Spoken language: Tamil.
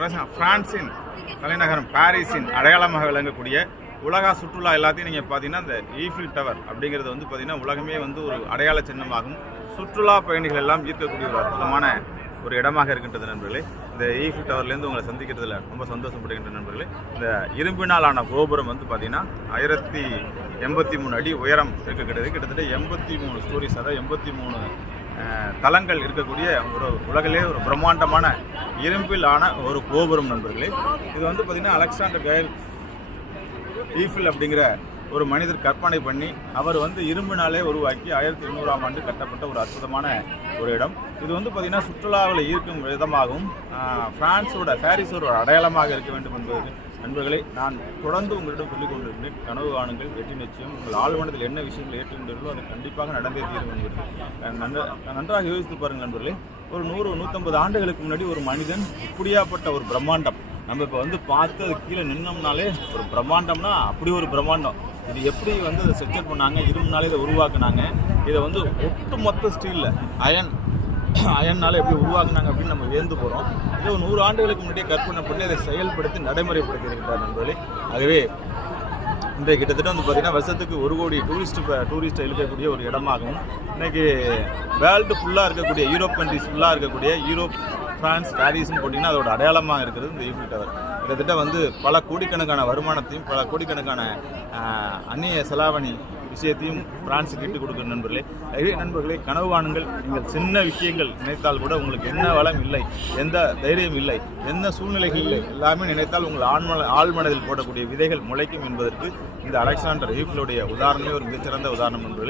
பிரான்சின் தலைநகரம் பாரிஸின் அடையாளமாக விளங்கக்கூடிய உலக சுற்றுலா எல்லாத்தையும் நீங்கள் பார்த்தீங்கன்னா இந்த ஈஃபில் டவர் அப்படிங்கிறது வந்து பார்த்தீங்கன்னா உலகமே வந்து ஒரு அடையாள சின்னமாகும். சுற்றுலா பயணிகள் எல்லாம் ஈர்க்கக்கூடிய ஒரு அற்புதமான ஒரு இடமாக இருக்கின்றது நண்பர்களே. இந்த ஈஃபில் டவர்லேருந்து உங்களை சந்திக்கிறதுல ரொம்ப சந்தோஷப்படுகின்ற நண்பர்களே. இந்த இரும்பினாலான கோபுரம் வந்து பார்த்தீங்கன்னா 1083 அடி உயரம் இருக்கக்கூடியது. கிட்டத்தட்ட 83 ஸ்டோரிஸ், அதாவது 83 தலங்கள் இருக்கக்கூடிய ஒரு உலகிலே ஒரு பிரம்மாண்டமான இரும்பில் ஆன ஒரு கோபுரம் நண்பர்களே. இது வந்து பார்த்திங்கன்னா அலெக்சாண்டர் கிரஹாம் ஈஃபில் அப்படிங்கிற ஒரு மனிதர் கற்பனை பண்ணி அவர் வந்து இரும்பினாலே உருவாக்கி 1800ஆம் ஆண்டு கட்டப்பட்ட ஒரு அற்புதமான ஒரு இடம். இது வந்து பார்த்திங்கன்னா சுற்றுலாவில் ஈர்க்கும் விதமாகவும் பிரான்ஸோட பாரிஸோட ஒரு அடையாளமாக இருக்க வேண்டும் என்பது நண்பர்களே நான் தொடர்ந்து உங்களிடம் சொல்லிக் கொண்டிருக்கிறேன். கனவு காணுங்கள், வெற்றி நிச்சயம். உங்கள் ஆழ்மனத்தில் என்ன விஷயங்கள் ஏற்றுக்கொண்டீர்களோ அது கண்டிப்பாக நடந்தே தீரும் என்பது நன்றாக யோசித்து பாருங்கள் நண்பர்களே. ஒரு 100-150 ஆண்டுகளுக்கு முன்னாடி ஒரு மனிதன் இப்படியாப்பட்ட ஒரு பிரம்மாண்டம் நம்ம இப்போ வந்து பார்த்து அது கீழே நின்னோம்னாலே ஒரு பிரம்மாண்டம்னா அப்படி ஒரு பிரம்மாண்டம். இது எப்படி வந்து அதை செக்சர் பண்ணாங்க, இரும்புனாலே இதை உருவாக்குனாங்க. இதை வந்து ஒட்டுமொத்த ஸ்டீலில் அயன்னால எப்படி உருவாக்குனாங்க அப்படின்னு நம்ம வியந்து போகிறோம். இது 100 ஆண்டுகளுக்கு முன்னாடியே கற்பனை பண்ணி அதை செயல்படுத்தி நடைமுறைப்படுத்தி இருக்கிறார் நண்பர்களே. ஆகவே இன்றைய கிட்டத்தட்ட வந்து பார்த்திங்கன்னா வருஷத்துக்கு 1 கோடி டூரிஸ்ட்டை இழுக்கக்கூடிய ஒரு இடமாகவும் இன்றைக்கி வேர்ல்டு ஃபுல்லாக இருக்கக்கூடிய யூரோப் கண்ட்ரிஸ் ஃபுல்லாக இருக்கக்கூடிய யூரோப், பிரான்ஸ், பாரிஸ்ன்னு போட்டிங்கன்னா அதோட அடையாளமாக இருக்கிறது இந்த ஈஃபில் டவர். கிட்டத்தட்ட வந்து பல கோடிக்கணக்கான வருமானத்தையும் பல கோடிக்கணக்கான அந்நிய செலாவணி விஷயத்தையும் பிரான்ஸுக்கு இட்டு கொடுக்குற நண்பர்களே. அதே நண்பர்களே, கனவு காணுங்கள். நீங்கள் சின்ன விஷயங்கள் நினைத்தால் கூட உங்களுக்கு என்ன வளம் இல்லை, எந்த தைரியம் இல்லை, எந்த சூழ்நிலைகள் இல்லை, எல்லாமே நினைத்தால் உங்கள் ஆழ்மனதில் போடக்கூடிய விதைகள் முளைக்கும் என்பதற்கு இந்த அலெக்சாண்டர் ஈஃபிலுடைய உதாரணமே ஒரு மிகச்சிறந்த உதாரணம் நண்பர்களே.